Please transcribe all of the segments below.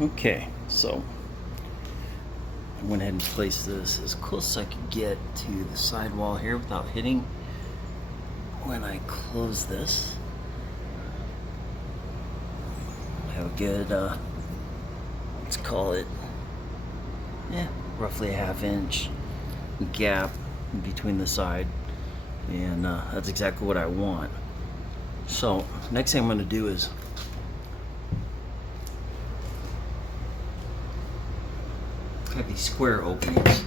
Okay, so I went ahead and placed this as close as I could get to the sidewall here without hitting. When I close this, I have a good, let's call it, roughly a ½ inch gap between the side, and that's exactly what I want. So next thing I'm going to do is have these square openings.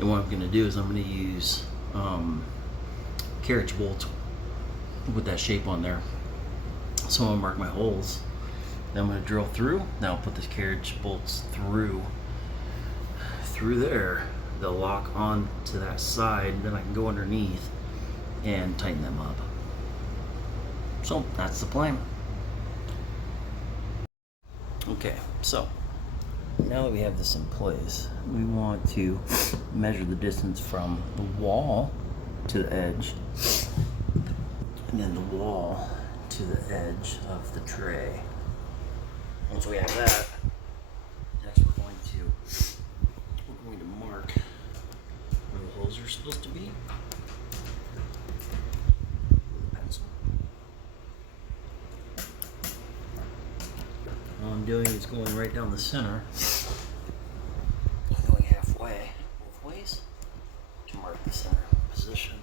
And what I'm going to do is I'm going to use carriage bolts with that shape on there. So I'm going to mark my holes. Then I'm going to drill through. Now I'll put the carriage bolts through there. They'll lock on to that side, and then I can go underneath and tighten them up. So that's the plan. Okay, so now that we have this in place, we want to measure the distance from the wall to the edge, and then the wall to the edge of the tray. Once we have that, next we're going to mark where the holes are supposed to be with a pencil. All I'm doing is going right down the center, going halfway both ways to mark the center position.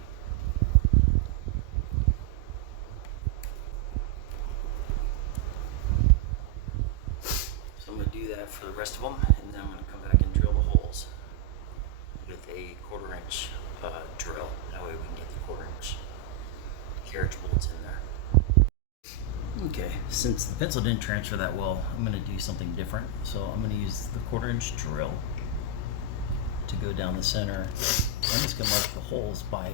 So I'm going to do that for the rest of them, and then I'm going to come back and drill the holes with a 1/4 inch drill. That way we can get the 1/4 inch carriage bolts in there. Okay, since the pencil didn't transfer that well, I'm going to do something different. So I'm going to use the 1/4 inch drill to go down the center. I'm just going to mark the holes by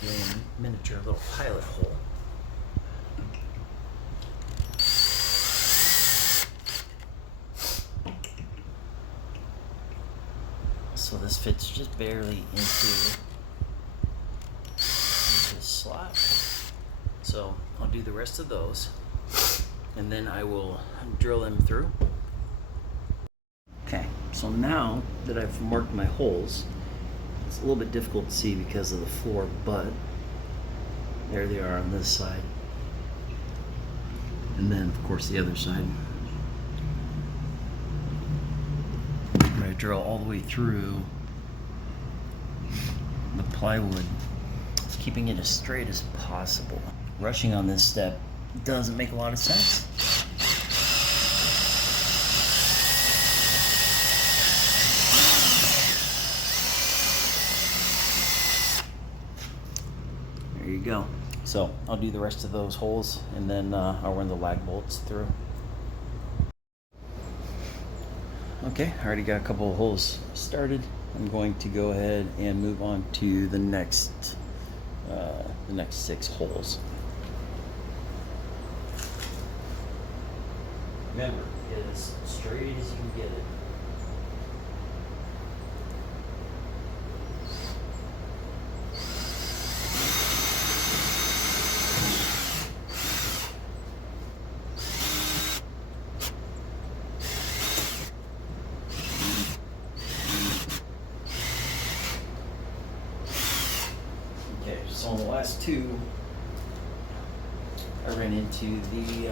doing a miniature little pilot hole. So this fits just barely into this slot. So I'll do the rest of those, and then I will drill them through. Okay, so now that I've marked my holes, it's a little bit difficult to see because of the floor, but there they are on this side. And then, of course, the other side. I'm going to drill all the way through the plywood, just keeping it as straight as possible. Rushing on this step doesn't make a lot of sense. There you go. So I'll do the rest of those holes, and then I'll run the lag bolts through. Okay, I already got a couple of holes started. I'm going to go ahead and move on to the next 6 holes. Remember, get it as straight as you can get it. Okay, so on the last 2, I ran into the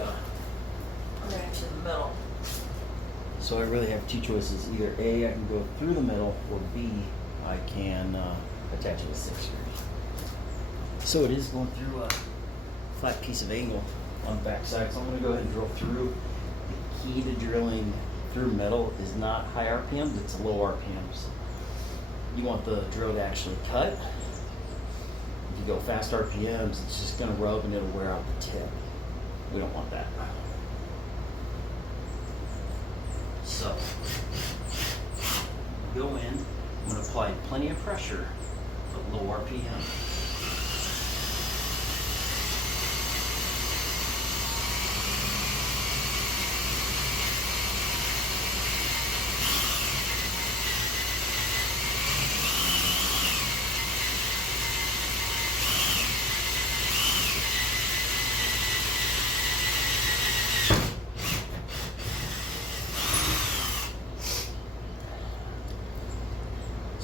metal. So I really have 2 choices. Either A, I can go through the metal, or B, I can attach it with 6 screws. So it is going through a flat piece of angle on the back side, so I'm going to go ahead and drill through. The key to drilling through metal is not high RPMs, it's low RPMs. You want the drill to actually cut. If you go fast RPMs, it's just going to rub and it'll wear out the tip. We don't want that. So, go in, I'm going to apply plenty of pressure at low RPM.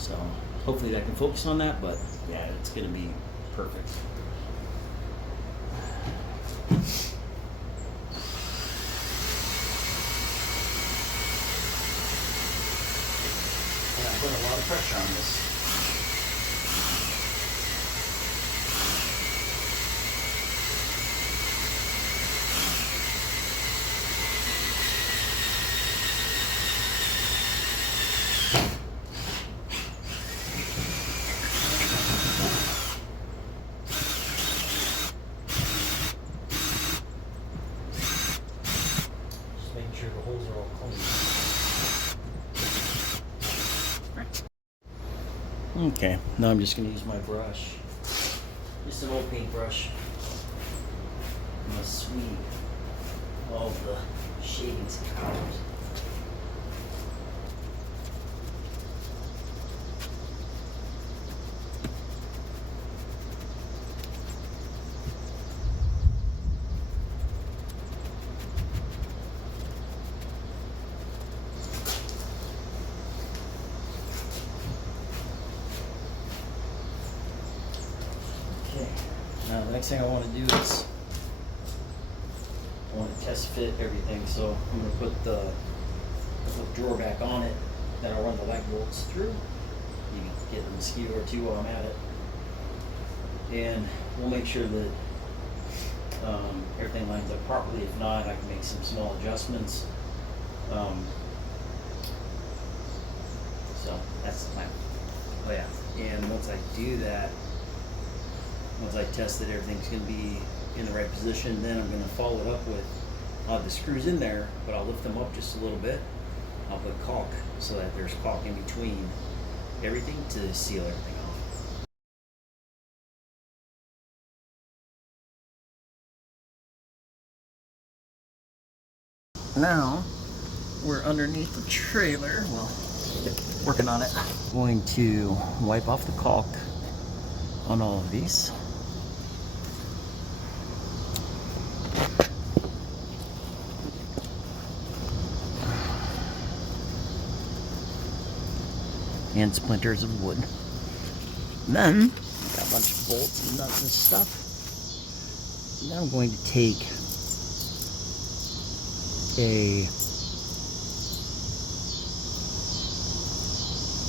So hopefully that can focus on that, but yeah, it's going to be perfect. And I put a lot of pressure on this. Just making sure the holes are all clean. Okay, now I'm just going to use my brush. Just an old paintbrush. I'm going to sweep all the shavings out. Okay, now the next thing I want to do is I want to test fit everything. So I'm going to put the drawer back on it. Then I'll run the light bolts through. You can get a mosquito or two while I'm at it. And we'll make sure that everything lines up properly. If not, I can make some small adjustments. So that's the plan. Oh yeah, and once I do that, once I test that everything's going to be in the right position, then I'm going to follow it up with the screws in there, but I'll lift them up just a little bit. I'll put caulk so that there's caulk in between everything to seal everything off. Now we're underneath the trailer. Well, working on it. I'm going to wipe off the caulk on all of these. And splinters of wood. And then got a bunch of bolts and nuts and stuff. And then I'm going to take a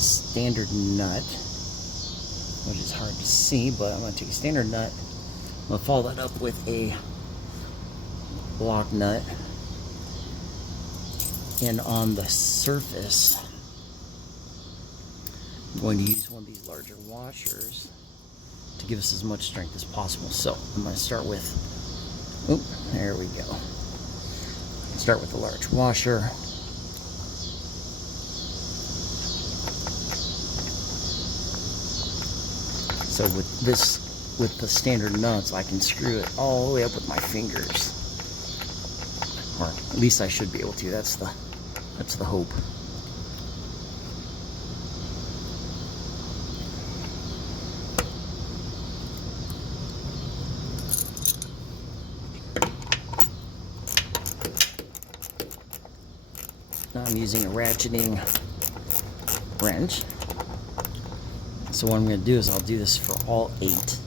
standard nut, which is hard to see, but I'm going to take a standard nut. I'm going to follow that up with a block nut, and on the surface I'm going to use one of these larger washers to give us as much strength as possible. So I'm going to start with, there we go. Start with the large washer. So with the standard nuts, I can screw it all the way up with my fingers, or at least I should be able to. That's the hope. Now I'm using a ratcheting wrench. So what I'm going to do is I'll do this for all 8,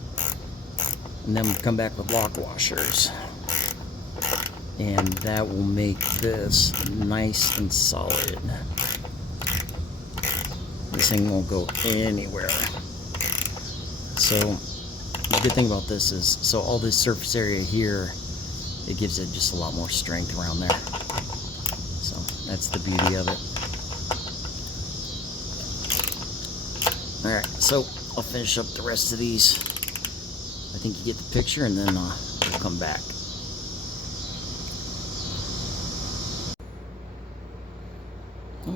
and then we'll come back with lock washers, and that will make this nice and solid. This thing won't go anywhere. So the good thing about this is, so all this surface area here, it gives it just a lot more strength around there. So that's the beauty of it. Alright, so I'll finish up the rest of these. I think you get the picture, and then we'll come back.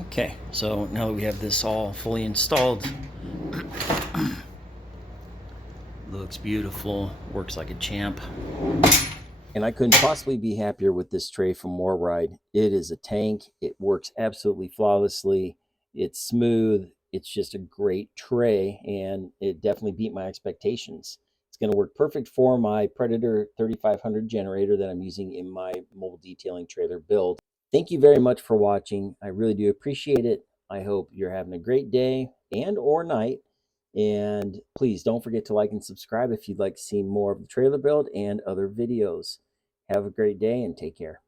Okay, so now that we have this all fully installed, looks beautiful, works like a champ. And I couldn't possibly be happier with this tray from MoreRide. It is a tank. It works absolutely flawlessly. It's smooth. It's just a great tray, and it definitely beat my expectations. It's going to work perfect for my Predator 3500 generator that I'm using in my mobile detailing trailer build. Thank you very much for watching. I really do appreciate it. I hope you're having a great day. and or night. And please don't forget to like and subscribe if you'd like to see more of the trailer build and other videos. Have a great day and take care.